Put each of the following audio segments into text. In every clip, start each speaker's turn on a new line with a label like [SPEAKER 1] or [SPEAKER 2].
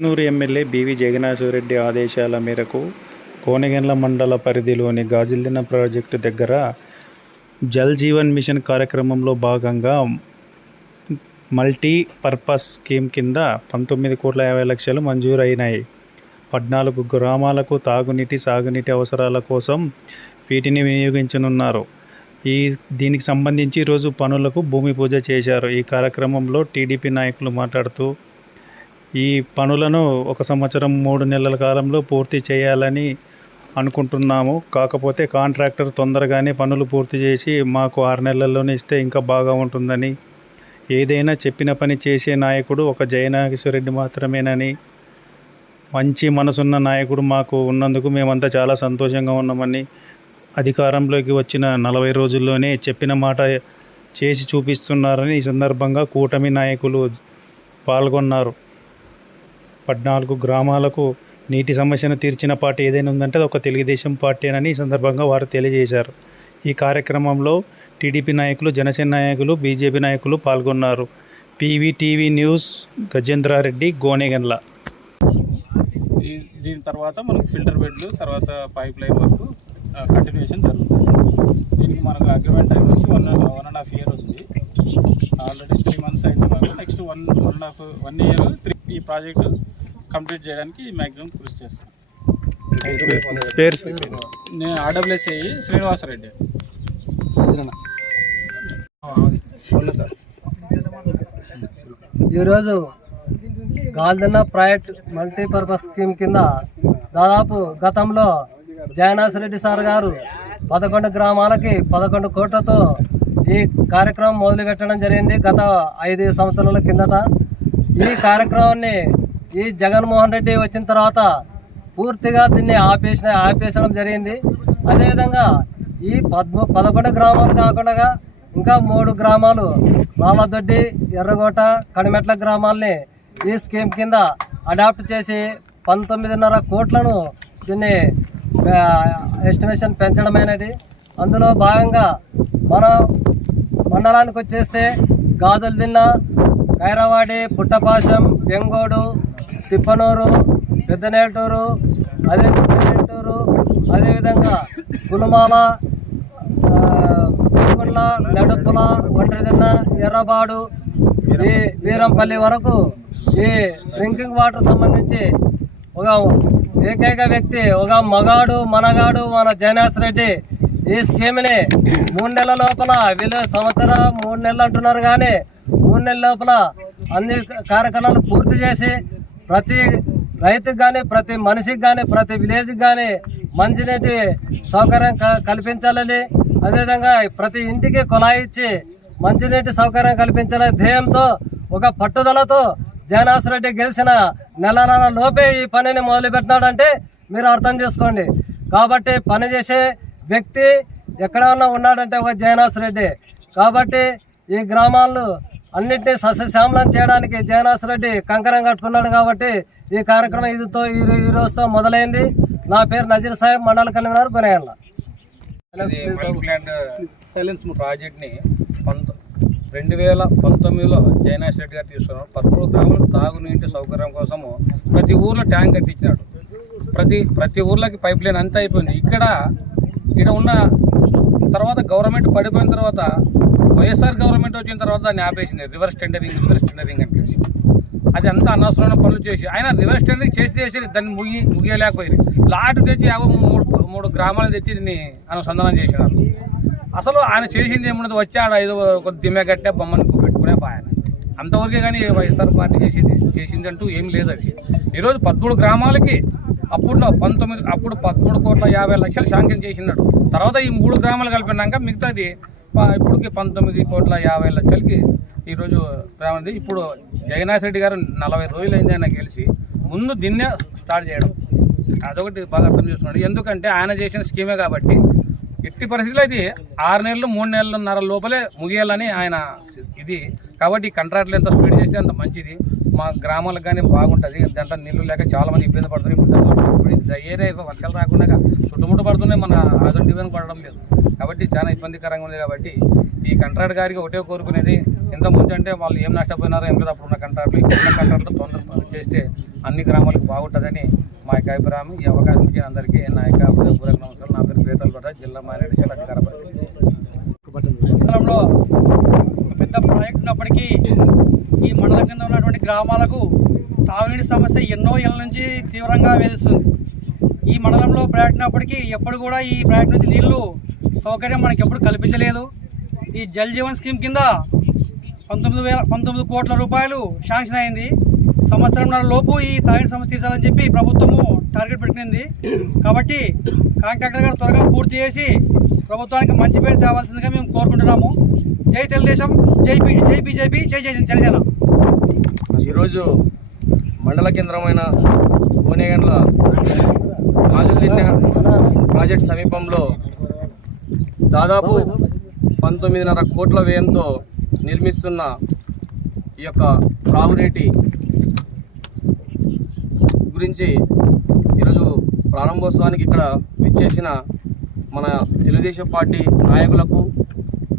[SPEAKER 1] నూరు MLA BV Jagannathreddy ఆదేశాల మేరకు కోనగండ్ల మండల పరిధిలోని గాజిల్దిన ప్రాజెక్టు దగ్గర జల్ జీవన్ మిషన్ కార్యక్రమంలో భాగంగా మల్టీ పర్పస్ స్కీమ్ కింద పంతొమ్మిది కోట్ల యాభై లక్షలు మంజూరు అయినాయి పద్నాలుగు గ్రామాలకు తాగునీటి సాగునీటి అవసరాల కోసం వీటిని వినియోగించనున్నారు. ఈ దీనికి సంబంధించి ఈరోజు పనులకు భూమి పూజ చేశారు. ఈ కార్యక్రమంలో టీడీపీ నాయకులు మాట్లాడుతూ ఈ పనులను ఒక సంవత్సరం మూడు నెలల కాలంలో పూర్తి చేయాలని అనుకుంటున్నాము. కాకపోతే కాంట్రాక్టర్ తొందరగానే పనులు పూర్తి చేసి మాకు ఆరు నెలల్లోనే ఇస్తే ఇంకా బాగా ఉంటుందని ఏదైనా చెప్పిన పని చేసే నాయకుడు ఒక జయనాగేశ్వరరెడ్డి మాత్రమేనని మంచి మనసున్న నాయకుడు మాకు ఉన్నందుకు మేమంతా చాలా సంతోషంగా ఉన్నామని అధికారంలోకి వచ్చిన నలభై రోజుల్లోనే చెప్పిన మాట చేసి చూపిస్తున్నారని ఈ సందర్భంగా కూటమి నాయకులు పాల్గొన్నారు. పద్నాలుగు గ్రామాలకు నీటి సమస్యను తీర్చిన పార్టీ ఏదైనా ఉందంటే అది ఒక తెలుగుదేశం పార్టీ అని ఈ సందర్భంగా వారు తెలియజేశారు. ఈ కార్యక్రమంలో టీడీపీ నాయకులు జనసేన నాయకులు బీజేపీ నాయకులు పాల్గొన్నారు. పీవీటీవీ న్యూస్ గజేంద్రారెడ్డి
[SPEAKER 2] గోనెగన్ల దీని తర్వాత మనకు ఫిల్టర్ బెడ్లు తర్వాత పైప్ లైన్ వరకు కంటిన్యూషన్ జరుగుతుంది. దీనికి మనకు అగ్రిమెంట్ టైం వచ్చి one one and half year ఉంది. ఆల్రెడీ త్రీ మంత్స్ అయింది మనకు. Next one one and half one year three ఈ ప్రాజెక్ట్ కంప్లీట్ చేయడానికి మ్యాక్సిమం కృషి చేస్తాను.
[SPEAKER 1] పేరు
[SPEAKER 2] నేను ఆర్డబ్ల్యూఎస్ఐ శ్రీనివాసరెడ్డి.
[SPEAKER 3] ఈరోజు గాల్దన్న ప్రాజెక్ట్ మల్టీపర్పస్ స్కీమ్ కింద దాదాపు గతంలో జయనాథ్ రెడ్డి సార్ గారు పదకొండు గ్రామాలకి పదకొండు కోట్లతో ఈ కార్యక్రమం మొదలు పెట్టడం జరిగింది గత ఐదు సంవత్సరాల కిందట. ఈ కార్యక్రమాన్ని ఈ జగన్మోహన్ రెడ్డి వచ్చిన తర్వాత పూర్తిగా దీన్ని ఆపేసిన ఆపేసడం జరిగింది. అదేవిధంగా ఈ పద్మ పదకొండు గ్రామాలు కాకుండా ఇంకా మూడు గ్రామాలు రాళ్ళదొడ్డి ఎర్రగోట కనిమెట్ల గ్రామాల్ని ఈ స్కీమ్ కింద అడాప్ట్ చేసి పంతొమ్మిదిన్నర కోట్లను దీన్ని ఎస్టిమేషన్ పెంచడమైనది అందులో భాగంగా మన మండలానికి వచ్చేస్తే గాజులదిన్న కైరవాడి పుట్టపాశం వెంగోడు తిప్పనూరు పెద్దనేటూరు అదే పెద్దనేటూరు అదేవిధంగా కునుమాల పురుగుల నడుపుల ఒంటరిదిన్న ఎర్రబాడు ఈ వీరంపల్లి వరకు ఈ డ్రింకింగ్ వాటర్ సంబంధించి ఒక ఏకైక వ్యక్తి ఒక మగాడు మనగాడు మన జయనాథ్ రెడ్డి ఈ స్కీమ్ని మూడు నెలల లోపల వీళ్ళు సంవత్సరం మూడు నెలలు అంటున్నారు కానీ మూడు నెలల లోపల అన్ని కార్యక్రమాలు పూర్తి చేసి ప్రతి రైతుకు కానీ ప్రతి మనిషికి కానీ ప్రతి విలేజ్కి కానీ మంచినీటి సౌకర్యం క- కల్పించాలని అదేవిధంగా ప్రతి ఇంటికి కుళాయి ఇచ్చి మంచినీటి సౌకర్యం కల్పించాలనే ధ్యేయంతో ఒక పట్టుదలతో జయనాథ్ రెడ్డి గెలిచిన నెలల లోపే ఈ పనిని మొదలుపెట్టినాడంటే మీరు అర్థం చేసుకోండి. కాబట్టి పని చేసే వ్యక్తి ఎక్కడన్నా ఉన్నాడంటే ఒక జయనాథ్ రెడ్డి. కాబట్టి ఈ గ్రామాల్లో అన్నింటినీ సస్యశ్యామలం చేయడానికి జయనాథ్ రెడ్డి కంకరం కట్టుకున్నాడు కాబట్టి ఈ కార్యక్రమం ఇదితో ఈ ఈ రోజుతో మొదలైంది. నా పేరు నజీర్ సాహెబ్ మండల కన్వీనర్ కొనేయాల
[SPEAKER 4] సైలెన్స్ ప్రాజెక్ట్ని రెండు వేల పంతొమ్మిదిలో జయనాథ్ రెడ్డి గారు తీసుకున్నారు. పదమూడు గ్రాములు తాగునీటి సౌకర్యం కోసము ప్రతి ఊర్లో ట్యాంక్ కట్టించినాడు. ప్రతి ప్రతి ఊర్లోకి పైప్ లైన్ అంతా అయిపోయింది. ఇక్కడ ఇక్కడ ఉన్న తర్వాత గవర్నమెంట్ పడిపోయిన తర్వాత వైఎస్ఆర్ గవర్నమెంట్ వచ్చిన తర్వాత దాన్ని ఆపేసింది. రివర్స్ టెండరింగ్ రివర్స్ టెండరింగ్ అని చెప్పేసి. అది అంతా అనవసరమైన పనులు చేసి ఆయన రివర్స్ టెండరింగ్ చేసి చేసి దాన్ని ముగి ముగియలేకపోయింది. లాట్ తెచ్చి యాభై మూడు మూడు గ్రామాలు తెచ్చి దీన్ని అనుసంధానం చేసినారు. అసలు ఆయన చేసింది ఏమున్నది? వచ్చి ఆడ ఐదు కొద్ది దిమ్మె కట్టే బొమ్మను పెట్టుకునే ఆయన అంతవరకే కానీ వైఎస్ఆర్ పార్టీ చేసింది చేసింది అంటూ ఏం లేదు అది. ఈరోజు పదమూడు గ్రామాలకి అప్పుడు పంతొమ్మిది అప్పుడు పదమూడు కోట్ల యాభై లక్షలు శాంక్షన్ చేసినాడు. తర్వాత ఈ మూడు గ్రామాలు కలిపినాక మిగతాది ఇప్పటికి పంతొమ్మిది కోట్ల యాభై లక్షలకి ఈరోజు ప్రారంభించి ఇప్పుడు జగన్నాథ్ రెడ్డి గారు నలభై రోజులు అయింది ఆయన గెలిచి ముందు దీన్నే స్టార్ట్ చేయడం. అదొకటి బాగా అర్థం చేస్తున్నాడు ఎందుకంటే ఆయన చేసిన స్కీమే కాబట్టి ఎట్టి పరిస్థితుల్లో ఇది ఆరు నెలలు మూడు నెలలున్నర లోపలే ముగియాలని ఆయన ఇది. కాబట్టి ఈ కాంట్రాక్ట్లు ఎంత స్పీడ్ చేస్తే అంత మంచిది. మా గ్రామాలకు కానీ బాగుంటుంది. దాంట్లో నీళ్ళు లేక చాలా మంది ఇబ్బంది పడుతున్నారు. ఇప్పుడు దాంట్లో ఇప్పుడు ఏరియా వర్షాలు రాకుండా చుట్టుముట్టు పడుతున్నాయి. మన ఆధునిక డివైన్ పడడం లేదు. కాబట్టి చాలా ఇబ్బందికరంగా ఉంది కాబట్టి ఈ కంట్రాక్ట్ గారికి ఒకటే కోరుకునేది.
[SPEAKER 5] ఎంత ముందు అంటే వాళ్ళు ఏం నష్టపోయినారో ఏం లేదు. అప్పుడు కంట్రాక్ట్లు ఇప్పుడున్న కంట్రాక్ట్లు తొందర చేస్తే అన్ని గ్రామాలకు బాగుంటుందని మా యొక్క అభిప్రాయం. ఈ అవకాశం ఇచ్చిన అందరికీ నా యొక్క హృదయపూర్వక నమస్కారం నా పేరు పేదలు కూడా జిల్లా మైనారిటీ శాఖ అధికార ప్రతినిధి
[SPEAKER 6] పెద్ద ప్రాజెక్ట్ ఉన్నప్పటికీ ఈ మండలం కింద ఉన్నటువంటి గ్రామాలకు తాగునీటి సమస్య ఎన్నో ఏళ్ళ నుంచి తీవ్రంగా వేధిస్తుంది. ఈ మండలంలో ప్రయాటినప్పటికీ ఎప్పుడు కూడా ఈ ప్రయాట నుంచి నీళ్ళు సౌకర్యం మనకి ఎప్పుడు కల్పించలేదు. ఈ జల్ జీవన్ స్కీమ్ కింద పంతొమ్మిది వేల పంతొమ్మిది కోట్ల రూపాయలు శాంక్షన్ అయింది. సంవత్సరంన్నర లోపు ఈ తాగిడి సమస్య తీర్చాలని చెప్పి ప్రభుత్వము టార్గెట్ పెట్టింది. కాబట్టి కాంట్రాక్టర్ గారు త్వరగా పూర్తి చేసి ప్రభుత్వానికి మంచి పేరు తేవాల్సిందిగా మేము కోరుకుంటున్నాము. జై తెలుగుదేశం జై బి జై బీజేపీ జై జై జనసేన
[SPEAKER 5] ఈరోజు మండల కేంద్రమైన కోనేగండ్ల రాజుదిన్న ప్రాజెక్ట్ సమీపంలో దాదాపు పంతొమ్మిదిన్నర కోట్ల వ్యయంతో నిర్మిస్తున్న ఈ యొక్క త్రాగునీటి గురించి ఈరోజు ప్రారంభోత్సవానికి ఇక్కడ విచ్చేసిన మన తెలుగుదేశం పార్టీ నాయకులకు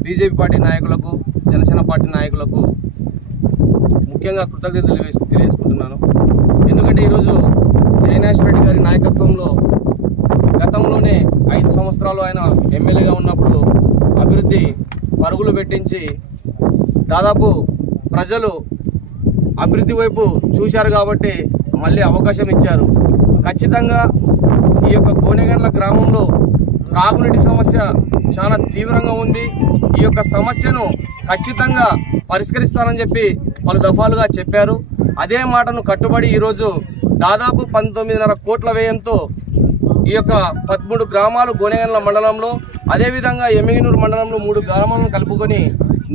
[SPEAKER 5] బీజేపీ పార్టీ నాయకులకు జనసేన పార్టీ నాయకులకు ముఖ్యంగా కృతజ్ఞతలు తెలియజేసుకుంటున్నాను. ఎందుకంటే ఈరోజు జయనాథ్ రెడ్డి గారి నాయకత్వంలో గతంలోనే ఐదు సంవత్సరాలు ఆయన ఎమ్మెల్యేగా ఉన్నప్పుడు అభివృద్ధి పరుగులు పెట్టించి దాదాపు ప్రజలు అభివృద్ధి వైపు చూశారు కాబట్టి మళ్ళీ అవకాశం ఇచ్చారు. ఖచ్చితంగా ఈ యొక్క కోనెగండ్ల గ్రామంలో త్రాగునీటి సమస్య చాలా తీవ్రంగా ఉంది. ఈ యొక్క సమస్యను ఖచ్చితంగా పరిష్కరిస్తానని చెప్పి పలు దఫాలుగా చెప్పారు. అదే మాటను కట్టుబడి ఈరోజు దాదాపు పంతొమ్మిదిన్నర కోట్ల వ్యయంతో ఈ యొక్క పదమూడు గ్రామాలు గోనెగండ్ల మండలంలో అదేవిధంగా ఎమ్మిగినూరు మండలంలో మూడు గ్రామాలను కలుపుకొని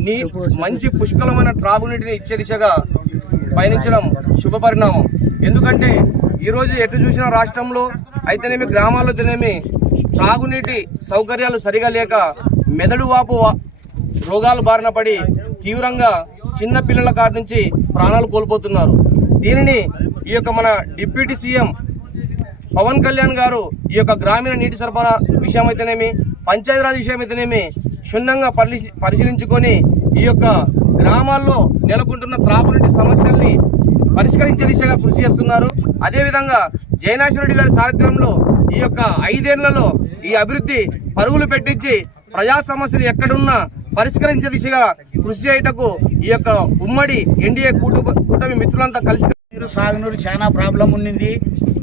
[SPEAKER 5] నీ మంచి పుష్కలమైన త్రాగునీటిని ఇచ్చే దిశగా పయనించడం శుభ పరిణామం ఎందుకంటే ఈరోజు ఎటు చూసిన రాష్ట్రంలో అయితేనేమి గ్రామాల్లో తినేమి త్రాగునీటి సౌకర్యాలు సరిగా లేక మెదడు వాపు రోగాలు బారిన పడి తీవ్రంగా చిన్న పిల్లల కాడి నుంచి ప్రాణాలు కోల్పోతున్నారు. దీనిని ఈ యొక్క మన డిప్యూటీ సీఎం పవన్ కళ్యాణ్ గారు ఈ యొక్క గ్రామీణ నీటి సరఫరా విషయం అయితేనేమి పంచాయతీరాజ్ విషయం అయితేనేమి క్షుణ్ణంగా పరిశీలించుకొని ఈ యొక్క గ్రామాల్లో నెలకొంటున్న త్రాగునీటి సమస్యల్ని పరిష్కరించే దిశగా కృషి చేస్తున్నారు. అదేవిధంగా జయనాశ్వరెడ్డి గారి సారథ్యంలో ఈ యొక్క ఐదేళ్ళలో ఈ అభివృద్ధి పరుగులు పెట్టించి ప్రజా సమస్యలు ఎక్కడున్నా పరిష్కరించే దిశగా కృషి చేయటకు ఈ యొక్క ఉమ్మడి ఎన్డీఏ కూటమి మిత్రులంతా కలిసి
[SPEAKER 6] నీరు సాగునీరు చాలా ప్రాబ్లం ఉండింది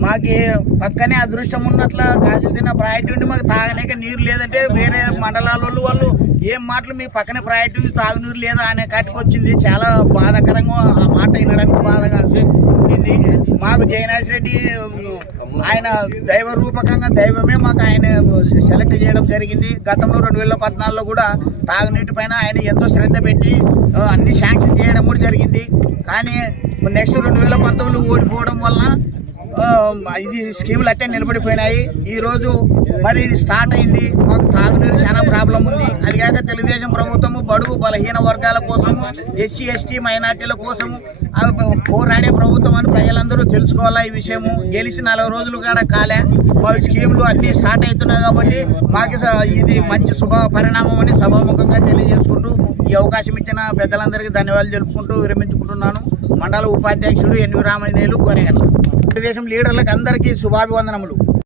[SPEAKER 6] మాకు పక్కనే అదృష్టం ఉన్నట్ల గాజులు తిన్న ప్రాజెక్ట్ ఉండి మాకు తాగలేక నీరు లేదంటే వేరే మండలాల వాళ్ళు ఏం మాటలు మీ పక్కనే ప్రాజెక్ట్ ఉంది తాగునీరు లేదా అనే కాటికి వచ్చింది చాలా బాధాకరంగా ఆ మాట వినడానికి మాకు జయనాథ్ రెడ్డి ఆయన దైవ రూపకంగా దైవమే మాకు ఆయన సెలెక్ట్ చేయడం జరిగింది. గతంలో రెండు వేల పద్నాలుగులో కూడా తాగునీటి పైన ఆయన ఎంతో శ్రద్ధ పెట్టి అన్ని శాంక్షన్ చేయడం కూడా జరిగింది. కానీ నెక్స్ట్ రెండు వేల పంతొమ్మిదిలో ఓడిపోవడం వల్ల ఇది స్కీములు అట్టే నిలబడిపోయినాయి. ఈ రోజు మరి ఇది స్టార్ట్ అయింది. మాకు తాగునీరు చాలా ప్రాబ్లం ఉంది. అది కాక తెలుగుదేశం ప్రభుత్వము బడుగు బలహీన వర్గాల కోసము ఎస్సీ ఎస్టీ మైనార్టీల కోసము పోరాడే ప్రభుత్వం అని ప్రజలందరూ తెలుసుకోవాలా ఈ విషయము? గెలిచి నలభై రోజులు కూడా కాలే. మా స్కీములు అన్నీ స్టార్ట్ అవుతున్నాయి కాబట్టి మాకు స- ఇది మంచి శుభ పరిణామం అని సభాముఖంగా తెలియజేసుకుంటూ ఈ అవకాశం ఇచ్చిన పెద్దలందరికీ ధన్యవాదాలు తెలుపుకుంటూ విరమించుకుంటున్నాను. మండల ఉపాధ్యక్షుడు ఎన్వి రామనేలు కొనేగల తెలుగుదేశం లీడర్లకు అందరికీ శుభాభివందనములు.